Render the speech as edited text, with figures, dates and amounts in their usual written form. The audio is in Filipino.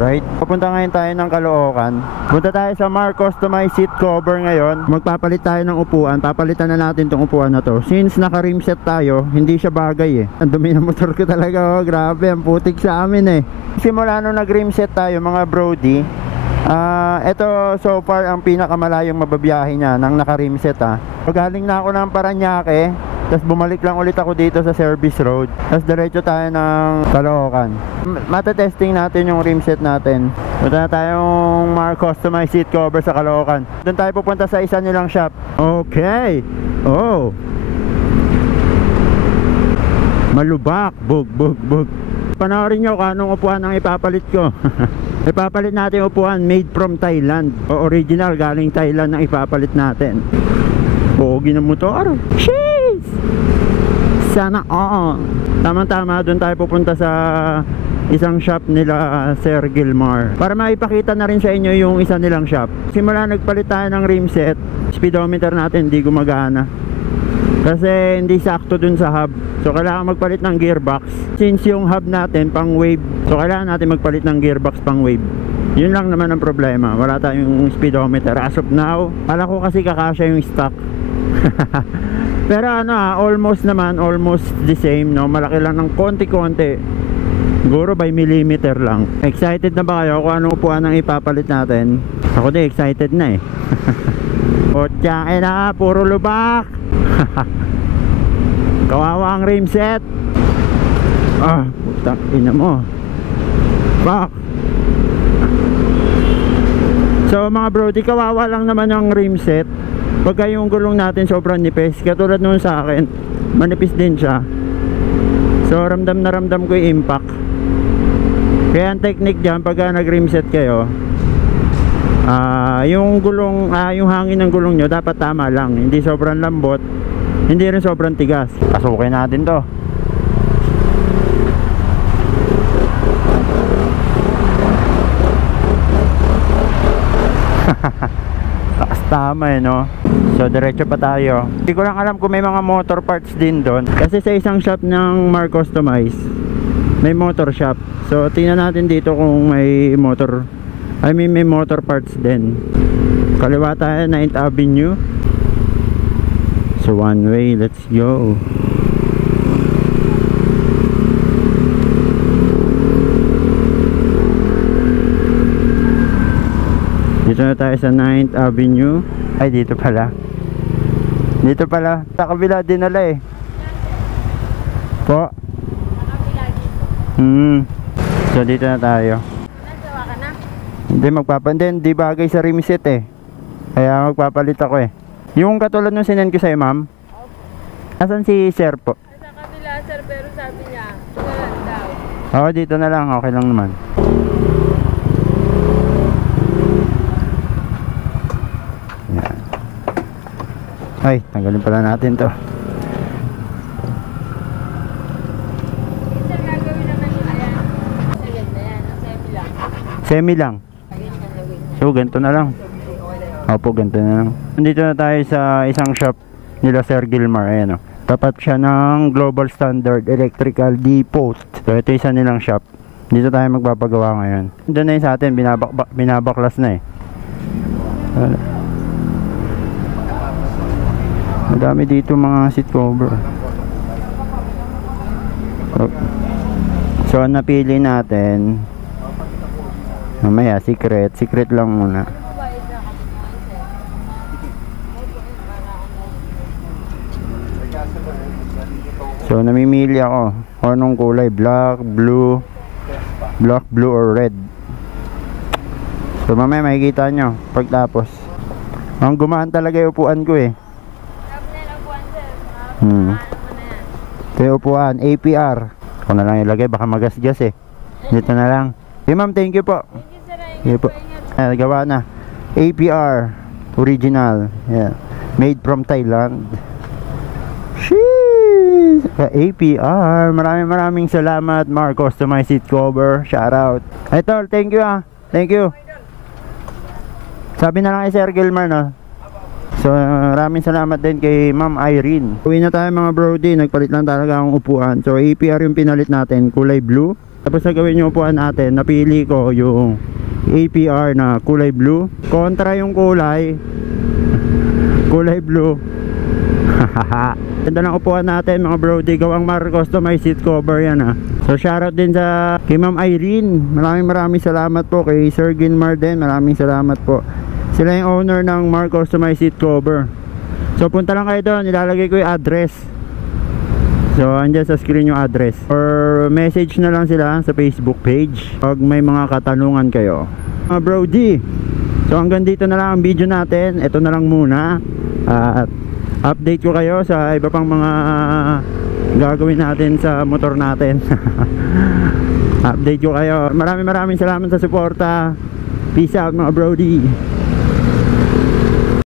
Alright, papunta ngayon tayo ng Caloocan. Punta tayo sa Mar Customized Seat Cover ngayon. Magpapalit tayo ng upuan. Papalitan na natin tong upuan na to. Since naka-rim set tayo, hindi siya bagay eh. Ang dumi ng motor ko talaga, oh. Grabe, ang putik sa amin eh. Simula nung nag-rim set tayo mga brody, ito so far ang pinakamalayong mababiyahe niya nang naka-rim set ah. Galing na ako ng Paranaque, tapos bumalik lang ulit ako dito sa service road. Tapos diretso tayo ng Caloocan. Matetesting natin yung rim set natin. Punta na tayong Mar Customized Seat Cover sa Caloocan. Doon tayo pupunta sa isa nilang shop. Okay. Oh, malubak. Bug. Panoorin nyo kung anong upuan ang ipapalit ko. Ipapalit natin upuan made from Thailand. O original galing Thailand ang ipapalit natin. Pogi ng motor. Sheesh! Sana oo. Tama-tama, doon tayo pupunta sa isang shop nila Sir Gilmar para maipakita na rin sa inyo yung isa nilang shop. Simula nagpalit tayo ng rim set, speedometer natin hindi gumagana kasi hindi sakto dun sa hub. So kailangan magpalit ng gearbox. Since yung hub natin pang wave, so kailangan natin magpalit ng gearbox pang wave. Yun lang naman ang problema. Wala tayong speedometer as of now. Kala ko kasi kakasya yung stock. Pero ano almost the same, no? Malaki lang ng konti-konti. Siguro by millimeter lang. Excited na ba kayo kung anong upuan ang ipapalit natin? Ako din excited na eh. O tiyakin na, puro lubak. Kawawa ang rim set. Putang ina mo. Fuck. So mga brody, kawawa lang naman ang rim set. Pagka yung gulong natin sobrang nipis, katulad nung sa akin, manipis din siya. So ramdam na ramdam ko yung impact. Kaya ang technique dyan, pagka nag rim set kayo, yung gulong, yung hangin ng gulong nyo dapat tama lang. Hindi sobrang lambot, hindi rin sobrang tigas. Pasukin natin to. Lakas tama eh, no? So diretso pa tayo. Hindi ko lang alam kung may mga motor parts din doon, kasi sa isang shop ng Mar Customize may motor shop. So tingnan natin dito kung may motor, may motor parts din. Kaliwa tayo, 9th Avenue. So one way, let's go. Dito na tayo sa 9th Avenue. Ay, dito pala. Dito pala. Sa kabila din nala eh. Po. So dito na tayo. Nagawa ka na? Hindi magpapandin. Di bagay sa rim set eh. Kaya magpapalit ako eh. Yung katulad nung sinend ko sa'yo, ma'am. Asan si sir po? Sa kabila, sir, pero sabi niya, wala daw. Oo, dito na lang. Okay lang naman. Ay, tanggalin pala natin to. Sir, gagawin naman nila yan. Sagad na yan, ang semi lang. Semi lang. Ayun, gagawin na. So, ganito na lang. Opo, ganito na lang. Nandito na tayo sa isang shop nila Sir Gilmar. Ayan o. Tapat siya ng Global Standard Electrical Depot. So, ito isa nilang shop. Dito tayo magpapagawa ngayon. Doon na yun sa atin, binabaklas na eh. Madami dito mga seat cover. So napili natin. Mamaya secret lang muna. So namimili ako kung anong kulay, black, blue or red. So mamaya makikita nyo pagtapos. Ang gumaan talaga yung upuan ko eh. Ito yung upuan, APR. Ako na lang ilagay, baka magasgas eh. Dito na lang. Okay ma'am, thank you po. Thank you po. Gawa na. APR original. Yeah. Made from Thailand. Sheesh! APR. Maraming salamat, Mar Customized Seat Cover. Shout out. Hey tol, thank you ah. Thank you. Sabi na lang kay Sir Gilmar no. So maraming salamat din kay Ma'am Irene. Uwi na tayo mga brody, nagpalit lang talaga ang upuan. So APR yung pinalit natin, kulay blue. Tapos na gawin yung upuan natin. Napili ko yung APR na kulay blue. Kontra yung kulay blue. Ganda ng upuan natin mga brody. Gawang customized seat cover yan ha. So shoutout din sa kay Ma'am Irene. Maraming salamat po. Kay Sir Ginmar din, maraming salamat po. Sila yung owner ng customized seat cover. So punta lang kayo doon. Ilalagay ko yung address. So andyan sa screen yung address. Or message na lang sila sa Facebook page pag may mga katanungan kayo. Mga brody, so hanggang dito na lang ang video natin. Ito na lang muna. At update ko kayo sa iba pang mga gagawin natin sa motor natin. Update ko kayo. Maraming salamat sa suporta. Peace out mga brody.